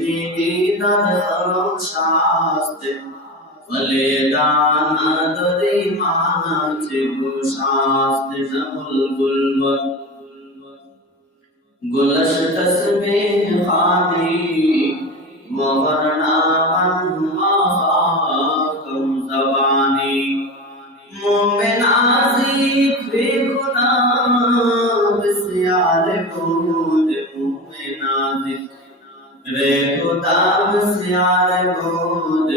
বিদিদার শাস্তে বলিদান দরি মানাচে গোশাস্তে জবুল বুলবুল গুলশ তসবে খানি মগরনা মনমা কম জবানি মোমেনাজি ফে খুদা বিসয়াল بود মোমেনাজি রে খুদা বিসয়াল بود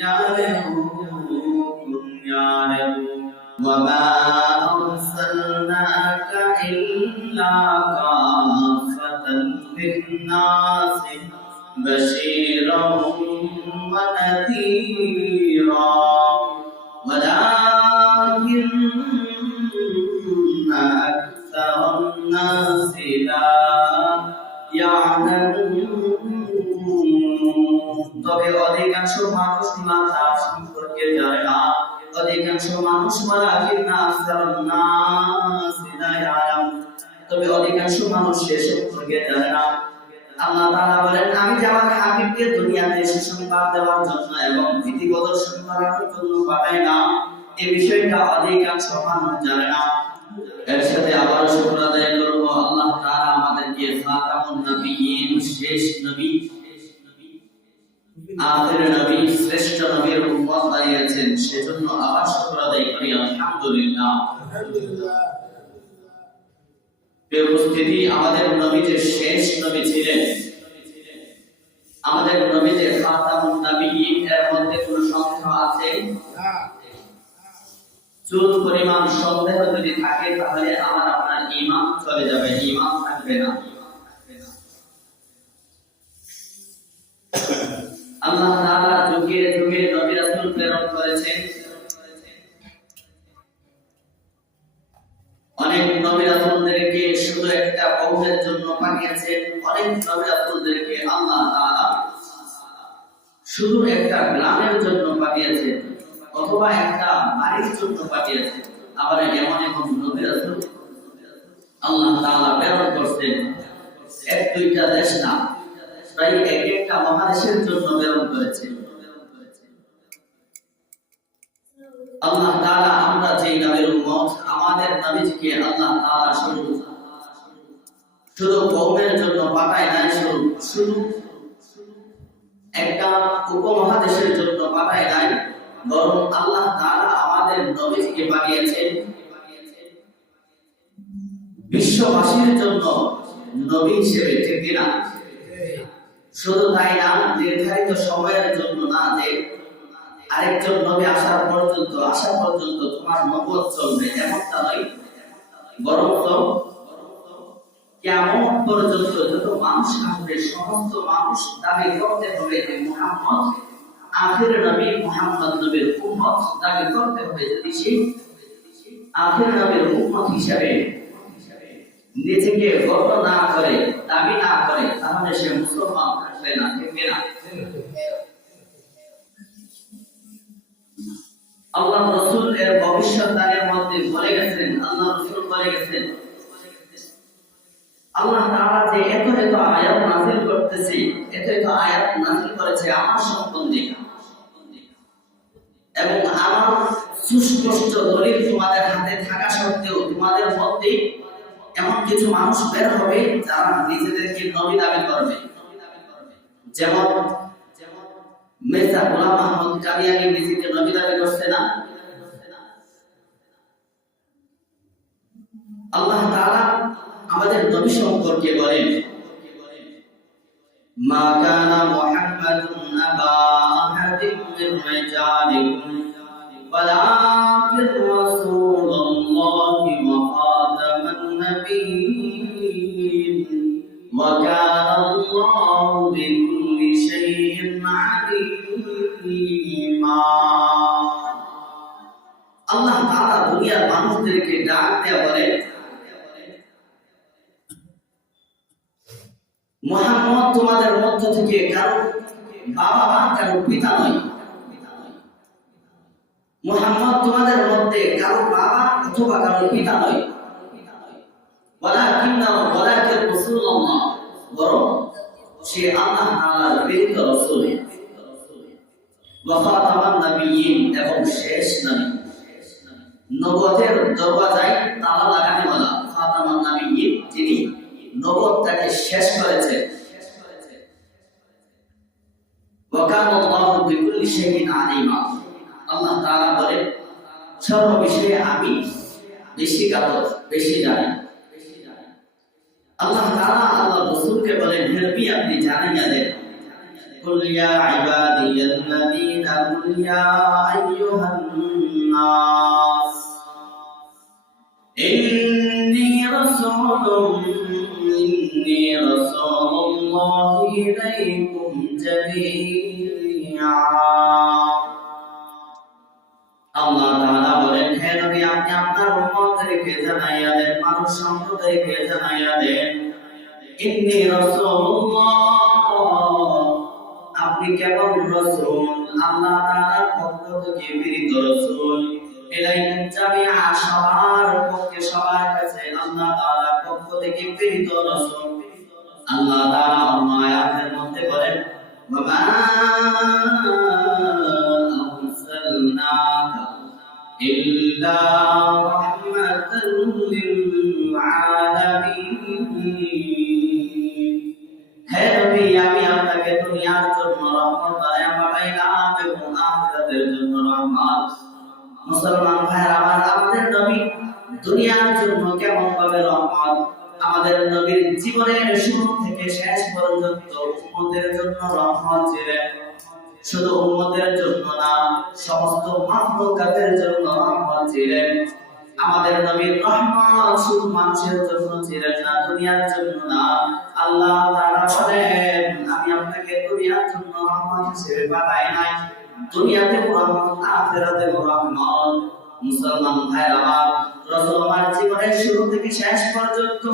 यारे وما أرسلناك إلا كافة للناس بشيرا ونذيرا ولكن أكثر الناس لا يعلمون তবে অধিকাংশ মানুষ মাতা সম্পর্কে জানে না অধিকাংশ মানুষ তবে অধিকাংশ মানুষ সে সম্পর্কে জানে না আল্লাহ তাআলা বলেন আমি যে আমার হাবিবকে দুনিয়াতে সুসংবাদ দেওয়ার জন্য এবং ভীতি প্রদর্শন করার জন্য পাঠাইলাম এই বিষয়টা অধিকাংশ মানুষ জানে না এর সাথে আবার শুকর আদায় করব আল্লাহ তাআলা আমাদেরকে খাতামুন নবিয়্যিন শেষ নবী আখির নবী শ্রেষ্ঠ নবীর উম্মত বানিয়েছেন সেজন্য আবার শুকর আদায় করি আলহামদুলিল্লাহ। প্রিয় উপস্থিতি, আমাদের নবী যে শেষ নবী ছিলেন, আমাদের নবী যে খাতামুন নবিয়্যিন, এর মধ্যে কোনো সংখ্যা আছে? চুল পরিমাণ সন্দেহ যদি থাকে তাহলে আমার আপনার ঈমান চলে যাবে, ঈমান থাকবে না। আল্লাহ তাআলা যুগে যুগে নবী রাসূল প্রেরণ করেছেন। অনেক নবী রাসূলদেরকে শুধু একটা কওমের জন্য পাঠিয়েছেন, অনেক নবী রাসূলদেরকে আল্লাহ তাআলা শুধু একটা গ্রামের জন্য পাঠিয়েছেন অথবা একটা বাড়ির জন্য পাঠিয়েছেন। আবার এমন এমন নবী রাসূল আল্লাহ তাআলা প্রেরণ করেছেন এক দুইটা দেশ না, প্রায় এক একটা মহাদেশের জন্য প্রেরণ করেছেন আল্লাহ তাআলা। আমরা যে নবীর উম্মত, আমাদের নবীকে আল্লাহ তাআলা শুধু কওমের জন্য পাঠায় নাই, শুধু একটা উপমহাদেশের জন্য পাঠায় নাই, বরং আল্লাহ তাআলা আমাদের নবীকে পাঠিয়েছেন বিশ্ববাসীর জন্য নবী হিসেবে, ঠিক না? শুধু তাই না, নির্ধারিত সময়ের জন্য না যে আরেকজন নবী আসা পর্যন্ত তোমার নবুয়ত চলবে, এমনটা নয়, বরং কিয়ামত পর্যন্ত যত মানুষ আসবে সমস্ত মানুষ দাবি করতে হবে যে মুহাম্মদ আখির নবী, মুহাম্মদ নবীর উম্মত দাবি করতে হবে। যদি সেই আখির নবীর উম্মত হিসেবে নিজেকে গর্ব না করে, দাবি না করে, তাহলে সে মুসলমান থাকবে না, ঠিক না? আল্লাহ রাসূল এর ভবিষ্যৎবাণীর মধ্যে বলে গেছেন, আল্লাহ রাসূল বলে গেছেন আল্লাহ তাআলা যে এত এত আয়াত নাযিল করতেছে, এত এত আয়াত নাযিল করেছে আমার সম্বন্ধে, এবং আমার সুস্পষ্ট দলিল তোমাদের হাতে থাকা সত্ত্বেও তোমাদের মধ্যে এমন কিছু মানুষ বের হবে যারা নিজেদেরকে নবী দাবি করবে। যেমন মির্জা গোলাম আহমদ কাদিয়ানী নিজেকে নবী দাবি করছে না? আল্লাহ তাআলা আমাদের নবী সম্পর্কে বলেন, মা কানা মুহাম্মাদুন আবা আহাদিন মির রিজালিকুম ওয়ালাকিন রাসূলুল্লাহি ওয়া খাতামান নাবিয়্যিন ওয়া কানা আল্লাহু বিকুল্লি শাইইন আলীমা। আল্লাহ তাআলা দুনিয়ার মানুষদেরকে ডাক দেয়া বলেন, মুহাম্মদ তোমাদের মধ্য থেকে কারো বাবা বা কারো পিতা নয়। মুহাম্মদ তোমাদের মধ্যে কারো বাবা অথবা কারো পিতা নয়। ওয়ালাকিন রাসূলুল্লাহ বরং সে আল্লাহ তাআলার প্রেরিত রাসূল ওয়া খাতামান নাবিয়্যিন এবং শেষ নবী। নবুয়তের দরওয়াজায় তালা লাগানোওয়ালা খাতামান নাবিয়্যিন, যিনি নবুয়তটাকে শেষ করেছেন। ওয়া কানা আল্লাহু বিকুল্লি শাইইন আলিমা। আল্লাহ তাআলা বলেন, সর্ব বিষয়ে আমি বেশি জ্ঞাত, বেশি জানি। আল্লাহ তাআলা আল্লাহ রাসূলকে বলেন, হে নবী আপনি জানিয়ে দেন, কুল ইয়া ইবাদিয়াল্লাযীনা কুল ইয়া আইয়ুহান নাস ইন্নী রাসূলুল্লাহি ইলাইকুম জামিআ। আল্লাহ তাআলা বলেন, হে নবী আপনি আপনার উম্মতদেরকে জানাইয়া দেন, মানুষ সম্প্রদায়কে জানাইয়া দেন, ইন্নী রাসূলুল্লাহ, আপনি কেবল রাসূল, আল্লাহ তাআলার পক্ষ থেকে প্রেরিত রাসূল, ইলাইকুম জামিআ, সবার পক্ষে সবার কাছে আল্লাহ তাআলার পক্ষ থেকে প্রেরিত রাসূল। আল্লাহ তাআলা অন্য আয়াতের মধ্যে বলেন, ওয়া মা আরসালনাকা ইল্লা রাহমাতাল লিল আলামিন। হে নবী আমি আপনাকে দুনিয়ার জন্য রহমত বানায়া পাঠাইলাম এবং আখিরাতের জন্য রহমত। মুসলমান ভাইরা আমার, আমাদের নবী দুনিয়ার জন্য কেমন ভাবে রহমত, আমাদের নবীর জীবনের শুরু থেকে শেষ পর্যন্ত উম্মতের জন্য রহমত ছিলেন। শুধু উম্মতের জন্য না, সমস্ত মাখলুকাতের জন্য রহমত ছিলেন। আমাদের নবীর রহমত শুধু মানুষের জন্য ছিলেন না, দুনিয়ার জন্য না। আল্লাহ তাআলা বলেন, আমি আপনাকে দুনিয়ার জন্য রহমত হিসেবে পাঠাই নাই, দুনিয়াতে রহমত, আখিরাতে রহমত। মুসলমান ভাইরা আমার, রাসূল আমার জীবনের শুরু থেকে শেষ পর্যন্ত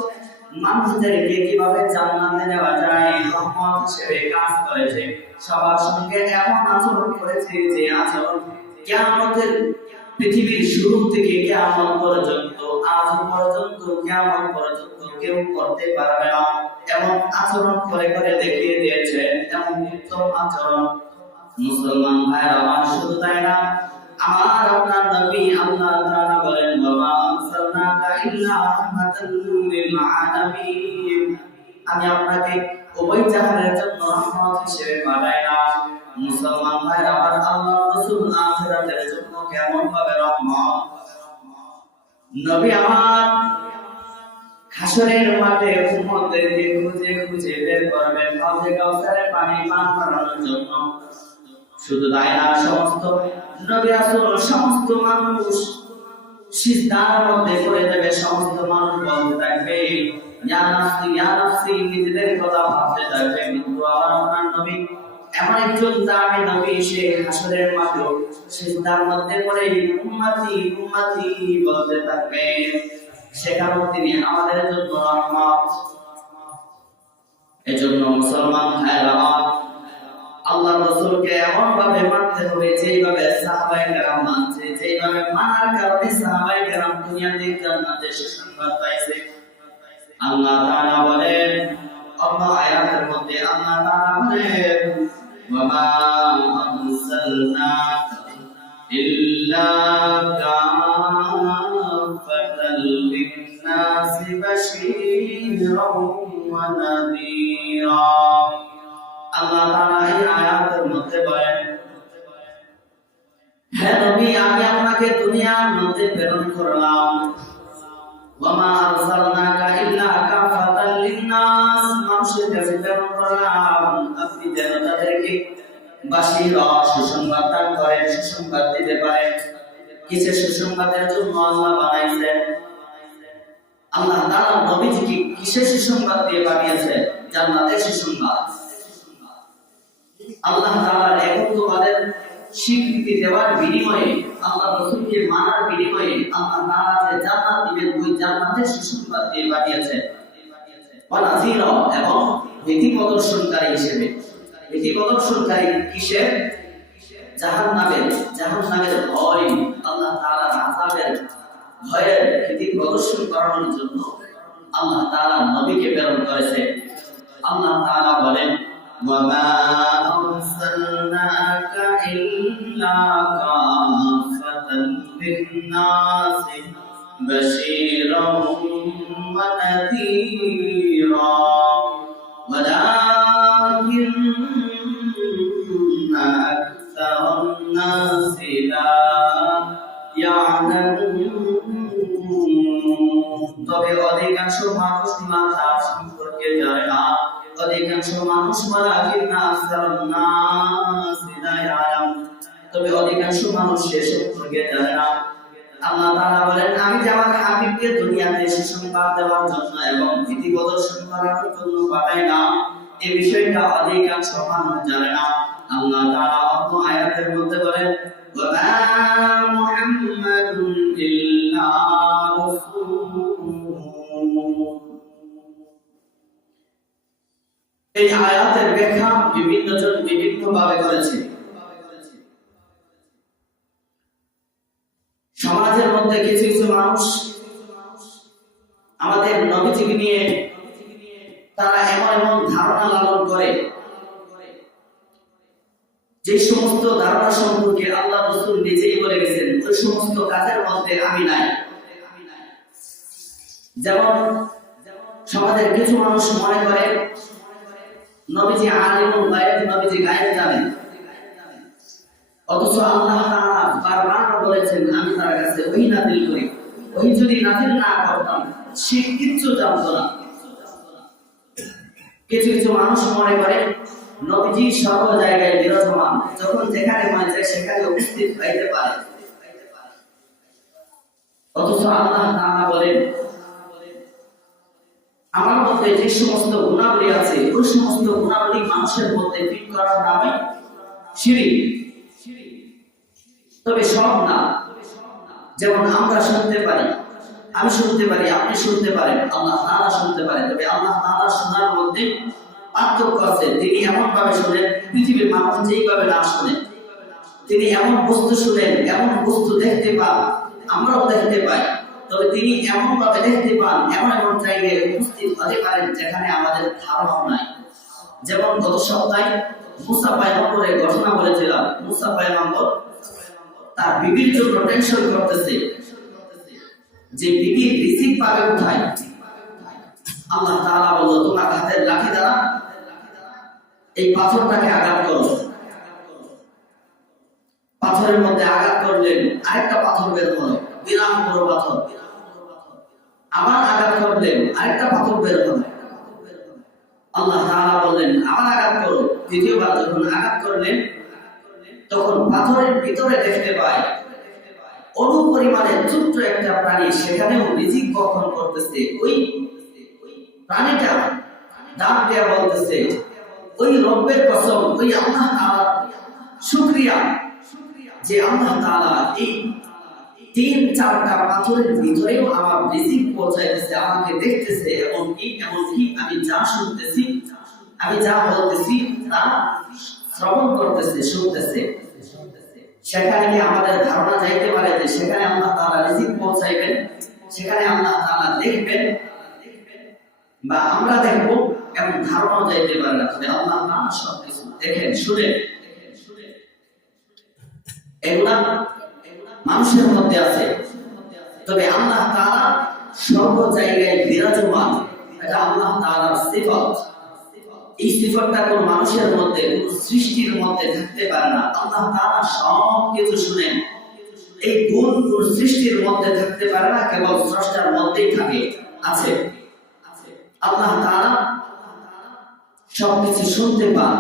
মানুষদেরকে কিভাবে জান্নাতে নেওয়া যায় রহমত হিসেবে কাজ করেছে। সবার সঙ্গে এমন আচরণ করেছে যে আচরণ কিয়ামতের পৃথিবীর শুরু থেকে কিয়ামত পর্যন্ত, আজ পর্যন্ত, কিয়ামত পর্যন্ত কেউ করতে পারবে না। এমন আচরণ করে করে দেখিয়ে দিয়েছে, এমন উত্তম আচরণ। মুসলমান ভাইরা আমার, শুধু তাই না, আমার আপনার নবী আল্লাহ তাআলা বলেন, ওয়া মা আরসালনাকা ইল্লা রাহমাতাল লিল আলামিন, আমি আপনাকে উভয় জাহানের জন্য রহমত হিসেবে পাঠাইলাম। মুসলমান ভাইরা আমার, আল্লাহর রাসূল আখিরাতের জন্য কেমন ভাবে রহমত। নবী আমার হাসরের মাঠে উম্মতদেরকে খুঁজে খুঁজে বের করবেন হাউজে কাউসারের পানি পান করানোর জন্য। শুধু তাই না, সমস্ত নবী রাসূল, সমস্ত মানুষ সিজদার মধ্যে পড়ে যাবে। সমস্ত মানুষ বলতে থাকবে, ইয়া নাফসি ইয়া নাফসি, নিজেদের কথা ভাবতে থাকবে। কিন্তু আমার নবী এমন একজন দামি নবী, সে হাসরের মাঠে সিজদার মধ্যে পড়ে উম্মতি উম্মতি বলতে থাকবে। সেখানেও তিনি আমাদের জন্য রহমত। এজন্য মুসলমান ভাইরা, আল্লাহ রাসূলকে এমন ভাবে মানতে হবে যেইভাবে সাহাবায়ে কেরাম মানছে, যেইভাবে মানার কারণে সাহাবায়ে কেরাম দুনিয়াতে জান্নাতের সুসংবাদ পাইছে। আল্লাহ তাআলা বলেন অন্য আয়াতের মধ্যে, আল্লাহ তাআলা বলেন, ওয়া মা আরসালনাকা ইল্লা কাফাতাল লিন-নাসি বাশীরাও ওয়া নাযীরা। আল্লাহ তাআলা এই আয়াতের মধ্যে বলেন, হে নবী আমি আপনাকে দুনিয়ার মধ্যে প্রেরণ করলাম, ওয়া মা আরসালনাকা ইল্লা কাফাতাল লিন-নাস, মানুষের কাছে প্রেরণ করলাম আপনি যেন তাদেরকে বাশীরা, সুসংবাদ দান করেন, সুসংবাদ দিতে পারেন। কিসের সুসংবাদের জন্য আল্লাহ বানাইছেন? আল্লাহ তাআলা নবীজিকে কিসের সুসংবাদ দিয়ে বানিয়েছেন? জান্নাতের সুসংবাদ। আল্লাহ তাআলার একত্ববাদের স্বীকৃতি দেওয়ার বিনিময়ে, আল্লাহ রাসূলকে মানার বিনিময়ে আল্লাহ তাআলা যে জান্নাত দিবেন, ওই জান্নাতের সুসংবাদ দিয়ে বানিয়েছেন। ওয়া নাযীরা, এবং ভীতি প্রদর্শনকারী হিসেবে। ভীতি প্রদর্শনকারী কিসের? জাহান্নামের ভয়, আল্লাহ তাআলার আযাবের ভয়ের ভীতি প্রদর্শন করানোর জন্য আল্লাহ তাআলা নবীকে প্রেরণ করেছেন। আল্লাহ তাআলা বলেন ওয়ামা আরসালনাকা ইল্লা কাফাতান লিন-নাস বাশীরাও ওয়া নাযীরা ওয়ালাকিন্না আকসারান-নাস লা তবে অধিকাংশ মানুষ মাথা সম্পর্কে জানে না অধিকাংশ মানুষ তবে অধিকাংশ মানুষ সে সম্পর্কে জানে না আল্লাহ তাআলা বলেন আমি যে আমার হাবিবকে দুনিয়াতে সুসংবাদ দেওয়ার জন্য এবং ভীতি প্রদর্শন করার জন্য পাঠাইলাম এই বিষয়টা অধিকাংশ মানুষ জানে না আল্লাহ তাআলা অন্য আয়াতের মধ্যে বলেন ওয়া মুহাম্মাদুন ইল্লা এই আয়াতের ব্যাখ্যা বিভিন্ন জন বিভিন্ন ভাবে করেছে সমাজের মধ্যে কিছু কিছু মানুষ আমাদের নবীজিকে নিয়ে তারা এমন এমন ধারণা লালন করে যে সমস্ত ধারণা সম্পর্কে আল্লাহ রাসূল নিজেই বলে গেছেন ওই সমস্ত কাজের মধ্যে আমি নাই যেমন সমাজের কিছু মানুষ মনে করে নবীজি আলিমুল গায়ব নবীজি গায়ব জানেন অথচ আল্লাহ তাআলা বারবার বলেছেন আমি তার কাছে ওহী নাযিল করি ওহী যদি নাযিল না করতাম সে কিচ্ছু জানতো না কিছু কিছু মানুষ মনে করে নবীজি সর্ব জায়গায় বিরাজমান যখন যেখানে মনে চায় সেখানে উপস্থিত হইতে পারে অথচ আল্লাহ তাআলা বলেন আমার মধ্যে যে সমস্ত গুণাবলী আছে ওই সমস্ত গুণাবলী মানুষের মধ্যে ফিট করার নামে শিরক তবে সব না যেমন আমরা শুনতে পারি আমি শুনতে পারি আপনি শুনতে পারেন আল্লাহ তাআলা শুনতে পারেন তবে আল্লাহ তাআলা শোনার মধ্যে পার্থক্য আছে তিনি এমন ভাবে শোনেন পৃথিবীর মানুষ যেইভাবে না শোনে তিনি এমন বস্তু শুনেন এমন বস্তু দেখতে পান আমরাও দেখতে পাই তবে তিনি এমন ভাবে দেখতে পান এমন এমন জায়গায় উপস্থিত হতে পারেন যেখানে আমাদের ধারণা নাই যেমন গত সপ্তাহে মুসা পয়গম্বরের ঘটনা বলেছিলাম মুসা পয়গম্বর তার বিবির জন্য টেনশন করতেছে যে বিবি রিজিক পাবে কোথায় আল্লাহ তাআলা বলল তোমার হাতের লাঠি দ্বারা এই পাথরটাকে আঘাত করো পাথরের মধ্যে আঘাত করলেন আরেকটা পাথর বের হলো বিরাট বড় পাথর আবার আঘাত করলেন আরেকটা পাথর বের হলো আল্লাহ তাআলা বললেন আবার আঘাত করো দ্বিতীয়বার যখন আঘাত করলেন তখন পাথরের ভিতরে দেখতে পায় অণু পরিমাণে ছোট্ট একটা প্রাণী সেখানেও রিজিক বহন করতেছে ওই প্রাণীটা ডাক দেয়া বলতেছে ওই রব্বের কসম ওই আল্লাহ তাআলার শুকরিয়া যে আল্লাহ তাআলা এই 3-4টা পাথরের ভিতরেও আমার রিজিক পৌঁছাইতেছে আমাকে দেখতেছে এবং এমনকি আমি যা শুনতেছি আমি যা বলতেছি তা শ্রবণ করতেছে শুনতেছে সেখানে কি আমাদের ধারণা যাইতে পারে যে সেখানে আল্লাহ তাআলা রিজিক পৌঁছাইবেন সেখানে আল্লাহ তাআলা দেখবেন বা আমরা দেখব এমন ধারণা যাইতে পারে না যে আল্লাহ তাআলা সব কিছু দেখেন শুনেন এগুলা মানুষের মধ্যে আছে তবে আল্লাহ তাআলা সর্ব জায়গায় বিরাজমান এটা আল্লাহ তাআলার সিফাত এই সিফাতটা কোন মানুষের মধ্যে কোন সৃষ্টির মধ্যে থাকতে পারে না আল্লাহ তাআলা সব কিছু শুনেন এই গুণ কোন সৃষ্টির মধ্যে থাকতে পারে না কেবল স্রষ্টার মধ্যেই থাকে আছে আল্লাহ তাআলা সবকিছু শুনতে পান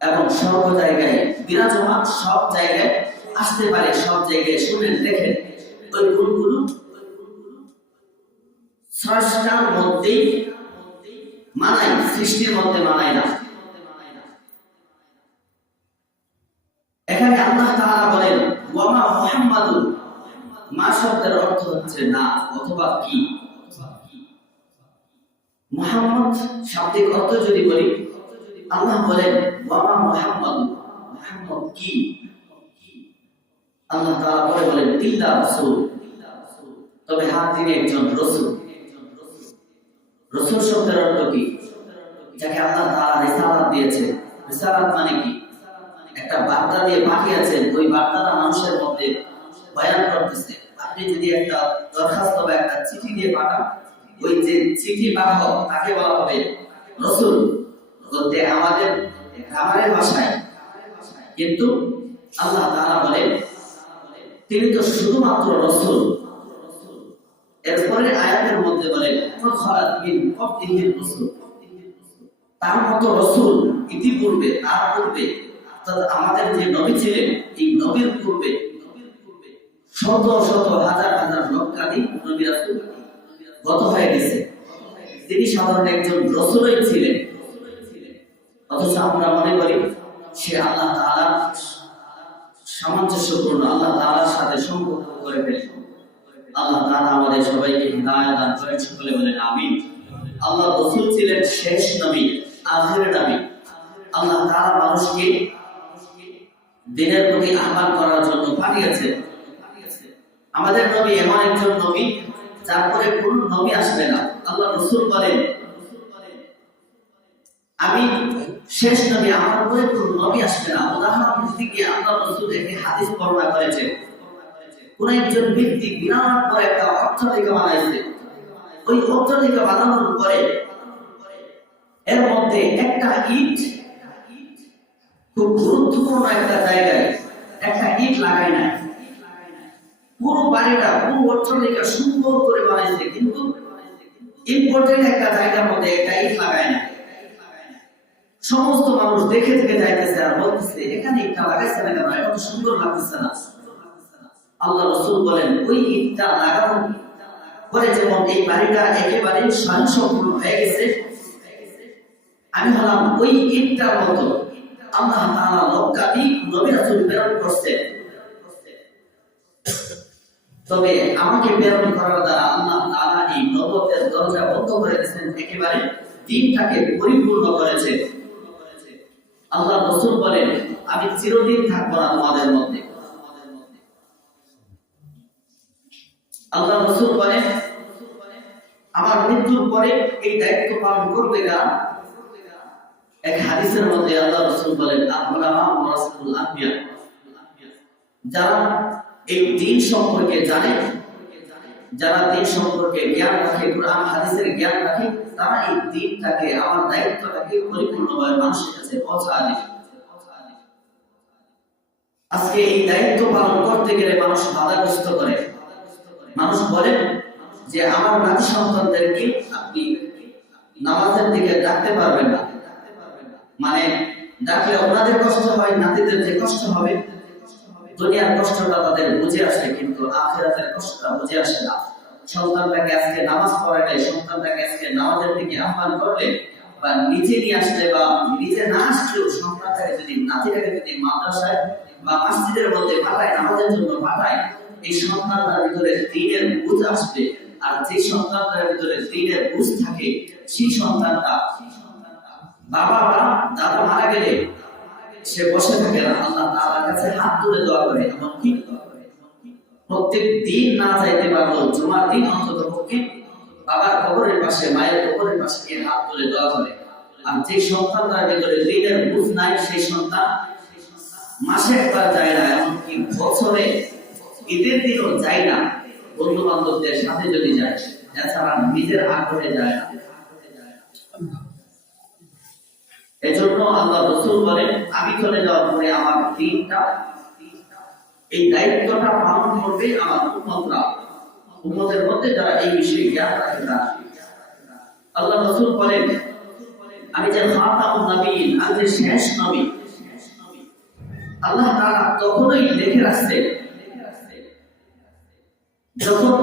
এবং সর্ব জায়গায় বিরাজমান সব জায়গায় আসতে পারে সব জায়গায় শুনেন দেখেন ওই গুণগুলো স্রষ্টার মধ্যেই মানায় সৃষ্টির মধ্যে মানায় না এখানে আল্লাহ তাআলা বলেন ওয়ামা মুহাম্মাদুন মা শব্দের অর্থ হচ্ছে না অথবা কি মুহাম্মদ শাব্দিক অর্থ যদি বলি আল্লাহ বলেন ওয়ামা মুহাম্মাদুন মুহাম্মদ কি আল্লাহ তাআলা পরে বলেন ইল্লা রাসূল তবে তিনি একজন রাসূল রাসূল শব্দের অর্থ কি? যাকে আল্লাহ তাআলা রিসালাত দিয়েছে। রিসালাত মানে কি? একটা বার্তা দিয়ে পাঠিয়েছেন, ওই বার্তাটা মানুষের মধ্যে বয়ান করতেছে। আপনি যদি একটা দরখাস্ত বা একটা চিঠি দিয়ে পাঠান, ওই যে চিঠি বাহক তাকে বলা হবে রাসূল, বলতে আমাদের গ্রামারের ভাষায়। কিন্তু আল্লাহ তাআলা বলেন তিনি তো শুধুমাত্র রাসূল। এরপরে আয়াতের মধ্যে বলেন ফাখালাত মিন ক্বাবলিহির রাসূল, তার মতো রাসূল ইতিপূর্বে, তার পূর্বে অর্থাৎ আমাদের যে নবী ছিলেন, এই নবীর পূর্বে শত শত হাজার হাজার লক্ষাধিক নবী রাসূল গত হয়ে গেছে। তিনি সাধারণ একজন রাসূলই ছিলেন, অথচ আমরা মনে করি সে আল্লাহ তাআলার সামঞ্জস্যপূর্ণ, আল্লাহ তাআলার সাথে সম্পর্ক করে ফেলে। আল্লাহ তাআলা আমাদের সবাইকে হিদায়াত দান করেন, সকলে বলেন আমিন। আল্লাহ রাসূল ছিলেন শেষ নবী, আখির নবী। আল্লাহ তাআলা মানুষকে দিনের প্রতি আহ্বান করার জন্য পাঠিয়েছেন। আমাদের নবী এমন একজন নবী যার পরে কোন নবী আসবে না। আল্লাহ রাসূল বলেন আমি শেষ নবী, আমার পরে কোন নবী আসবে না। উদাহরণ দিতে আল্লাহ রাসূল একটি হাদিস বর্ণনা করেছেন, কোন একজন ব্যক্তি বিরাট বড় একটা অট্টালিকা বানাইছে। ওই অট্টালিকা বানানোর পরে এর মধ্যে একটা ইট, খুব গুরুত্বপূর্ণ একটা জায়গায় একটা ইট লাগায় নাই। পুরো বাড়িটা, পুরো অট্টালিকা সুন্দর করে বানাইছে, কিন্তু ইম্পর্টেন্ট একটা জায়গার মধ্যে একটা ইট লাগায় না। সমস্ত মানুষ দেখে থেকে যাইতেছে আর বলতেছে এখানে ইটটা লাগাইছে না কেন, এটা তো সুন্দর লাগতেছে না। আল্লাহ রাসূল বলেন ওই ইটটা লাগানোর পরে যেমন এই বাড়িটা একেবারে স্বয়ংসম্পূর্ণ হয়ে গেছে, আমি হলাম ওই ইটটার মতো। আল্লাহ তাআলা লক্ষাধিক নবী রাসূল প্রেরণ করছেন, তবে আমাকে প্রেরণ করার দ্বারা আল্লাহ তাআলা এই নবুয়তের দরজা বন্ধ করে দিয়েছেন, একেবারে দ্বীনটাকে পরিপূর্ণ করেছেন। আল্লাহ রাসূল বলেন আমি চিরদিন থাকবো না তোমাদের মধ্যে। আল্লাহ রাসূল বলেন আমার মৃত্যুর পরে এই দায়িত্ব পালন করবে কারা? এক হাদিসের মধ্যে আল্লাহ রাসূল বলেন আল-উলামা ওয়ারাসাতুল আনবিয়া, যারা এই দ্বীন সম্পর্কে জানে, যারা দ্বীন সম্পর্কে জ্ঞান রাখে, কুরআন হাদিসের জ্ঞান রাখে, তারা এই দ্বীনটাকে, আমার দায়িত্বটাকে পরিপূর্ণভাবে মানুষের কাছে পৌঁছায় দেয়। আজকে এই দায়িত্ব পালন করতে গেলে মানুষ বাধাগ্রস্ত করে। মানুষ বলে যে আমার নাতি সন্তানদেরকে আপনি নামাজের দিকে ডাকতে পারবেন না, মানে ডাকলে ওনাদের কষ্ট হয়, নাতিদের যে কষ্ট হবে। দুনিয়ার কষ্টটা তাদের বুঝে আসে, কিন্তু আখিরাতের কষ্টটা বুঝে আসে না। সন্তানটাকে আজকে নামাজ পড়ালে, সন্তানটাকে আজকে নামাজের দিকে আহ্বান করলে, বা নিজে নিয়ে আসলে বা নিজে না আসলেও সন্তানটাকে যদি, নাতিটাকে যদি মাদ্রাসায় বা মসজিদের মধ্যে পাঠায়, নামাজের জন্য পাঠায়, এই সন্তানটার ভিতরে দ্বীনের বুঝ আসবে। আর যে সন্তানটার ভিতরে দ্বীনের বুঝ থাকে, সেই সন্তানটা বাবা বা দাদা মারা গেলে সে বসে থাকে না, আল্লাহ তাআলার কাছে হাত তুলে দোয়া করে। এমনকি প্রত্যেক দিন না যাইতে পারলেও জুমার দিন অন্তত পক্ষে বাবার কবরের পাশে, মায়ের কবরের পাশে গিয়ে হাত তুলে দোয়া করে। আর যে সন্তানটার ভিতরে দ্বীনের বুঝ নাই, সেই সন্তান মাসে একবার যায় না, এমনকি বছরে ঈদের দিনও যায় না। বন্ধু বান্ধবদের সাথে যদি যায়, এছাড়া নিজের আগ্রহে যায় না। এজন্য আল্লাহ রাসূল বলেন আমি চলে যাওয়ার পরে আমার দ্বীনটা, এই দায়িত্বটা পালন করবে আমার উম্মতরা। উম্মতের মধ্যে যারা এই বিষয়ে জ্ঞান রাখে তারা। আল্লাহ রাসূল বলেন আমি যে খাতামুন নবীন, আমি যে শেষ নবী। আল্লাহ তাআলা তখনই লিখে রাখছেন যখন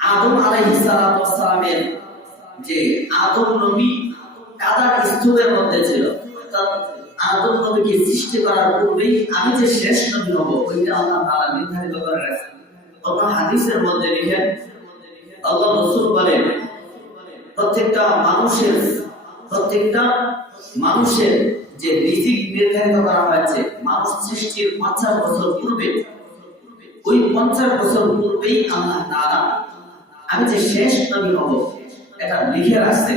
আদম আলাইহিস সালাতু ওয়াস সালামের, যে আদম নবী কাদার স্তূপের মধ্যে ছিল, আদম নবীকে সৃষ্টি করার পূর্বেই আমি যে শেষ নবী হব, ওইটা আল্লাহ তাআলা নির্ধারিত করে রাখছেন। আল্লাহ হাদিসের মধ্যে লিখেন, আল্লাহ রাসূল বলেন প্রত্যেকটা মানুষের যে রিজিক নির্ধারিত করা হয়েছে, মানুষ সৃষ্টির 50 বছর পূর্বে, ওই 50 বছর পূর্বেই আল্লাহ তাআলা আমি যে শেষ নবী হব, এটা লিখে রাখছে।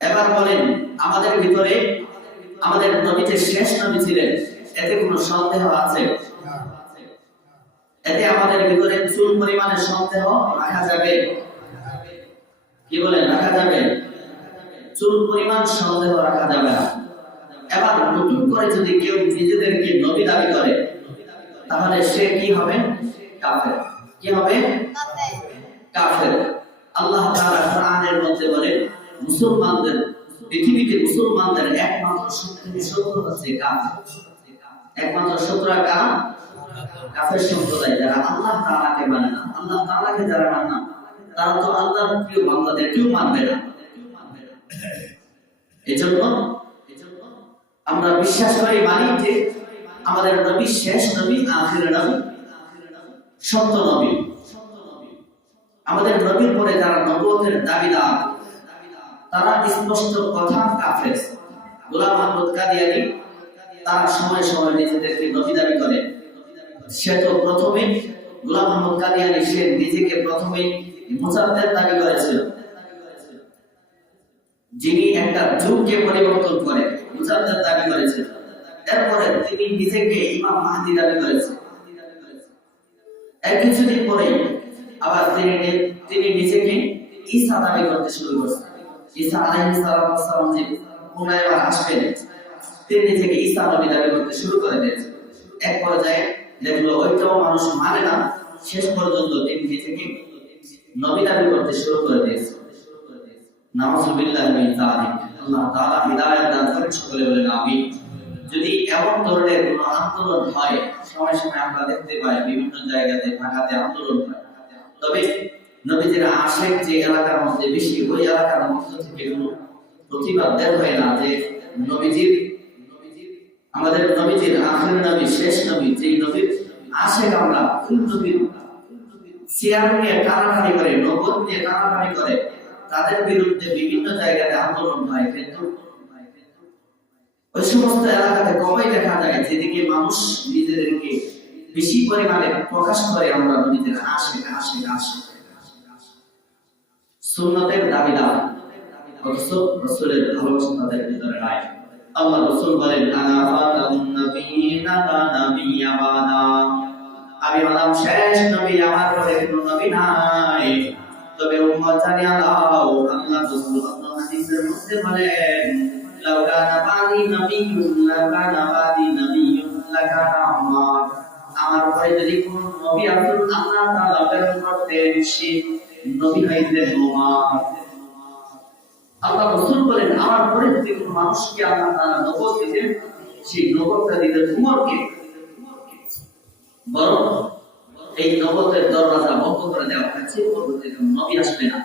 এবার বলেন, আমাদের ভিতরে আমাদের নবী যে শেষ নবী ছিলেন, এতে কোনো সন্দেহ আছে? এতে আমাদের ভিতরে চুল পরিমাণের সন্দেহ রাখা যাবে? কি বলেন, রাখা যাবে? চুল পরিমাণ সন্দেহ রাখা যাবে না। এবার নতুন করে যদি কেউ নিজেদেরকে নবী দাবি করে, তাহলে সে কি হবে? কাফের। কি হবে? কাফের। আল্লাহ তাআলা কোরআনের মধ্যে বলেন, মুসলমানদের, পৃথিবীতে মুসলমানদের একমাত্র শত্রু হচ্ছে কাফের। একমাত্র শত্রু কারা? কাফের সম্প্রদায়, যারা আল্লাহ তাআলাকে মানে না। আল্লাহ তাআলাকে যারা মানে না, তারা তো আল্লাহর প্রিয় বান্দাদের কেউ মানবে না। এজন্য আমরা বিশ্বাস করি, মানি যে আমাদের নবী শেষ নবী, আখির নবী, সত্য নবী। আমাদের নবীর পরে যারা নবুয়তের দাবিদার, তারা স্পষ্ট কথা কাফের। গোলাম আহমদ কাদিয়ানী তার সময় সময় নিজেদেরকে নবী দাবি করে। সে তো প্রথমে, গোলাম আহমদ কাদিয়ানী সে নিজেকে প্রথমে মুজাদ্দেদ দাবি করেছিল, যিনি একটা যুগকে পরিবর্তন করে মুজাদ্দেদ দাবি করেছেন। এরপরে তিনি নিজেকে ইমাম মাহদী দাবি করেছেন। এর কিছুদিন পরে আবার তিনি নিজেকে ঈসা দাবি করতে শুরু করেছেন। ঈসা আলাইহিস সালাম যে পুনরায় আসবেন, তিনি নিজেকে ঈসা নবী দাবি করতে শুরু করে দিয়েছেন। এক পর্যায়ে দেখলো ওইটাও মানুষ মানে না, শেষ পর্যন্ত তিনি নিজেকে নবী দাবি করতে শুরু করে দিয়েছেন। নাউযুবিল্লাহি মিন যালিক। আল্লাহ তাআলা হিদায়াত দান করেন, সকলে বলেন আমিন। যদি এমন ধরনের কোনো আন্দোলন হয়, সময় সময় আমরা দেখতে পাই বিভিন্ন জায়গাতে, ঢাকাতে আন্দোলন হয়, তবে নবীজির আশিক যে এলাকার মধ্যে বেশি, ওই এলাকার মধ্যে থেকে কোনো প্রতিবাদ বের হয় না যে আমাদের নবীজির আখির নবী, শেষ নবী, যেই নবীর আশিক আমরা, কোন নবীর চেয়ার নিয়ে টানাটানি করে, নবুয়ত নিয়ে টানাটানি করে, তাদের বিরুদ্ধে বিভিন্ন জায়গাতে আন্দোলন হয়। কিন্তু ওই সমস্ত এলাকাতে কমই দেখা যায় যেদিকে মানুষ নিজেদেরকে বেশি পরিমাণে প্রকাশ করে আমরা নবীদের আশিক আশিক আশিক, সুন্নতের দাবিদার, অথচ রাসূলের ভালোবাসা তাদের ভিতরে নাই। আল্লাহ রাসূল বলেন, আনা ফাতাহুন নবিয়্যিনা লা নাবিয়্যা বাদা, আমি হলাম শেষ নবী, আমার পরে কোনো নবী নাই। তবে উম্মত জানিয়া দাও, আল্লাহ রাসূল হাদিসের মধ্যে বলেন, লাউ কানা বাদি নবিয়্যুন লাকানা বাদি নবিয়্যুন লাকানা উমর, আমার পরে যদি কোন নবী আসতো, আল্লাহ তাআলা প্রেরণ করতেন, সে নবী হইতেন উমর। আল্লাহ রাসূল বলেন, আমার পরে যদি কোন মানুষকে আল্লাহ তাআলা নবুয়ত দিতেন, সেই নবুয়তটা দিতেন উমরকে। বরং এই নবুয়তের দরজা বন্ধ করে দেওয়া হয়েছে, পরবর্তীতে নবী আসবে না।